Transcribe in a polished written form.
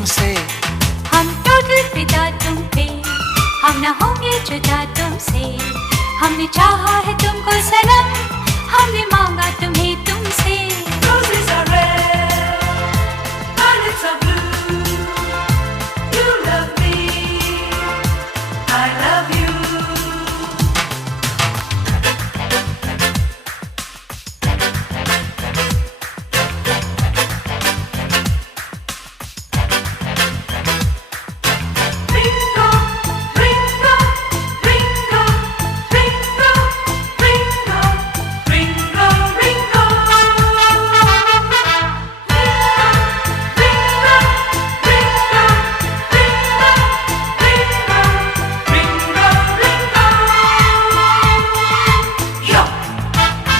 तुमसे। हम टोटल फिदा तुम पे, हम न होंगे जुदा तुमसे। हमने चाहा है तुमको सनम, हमने मांगा तुम्हें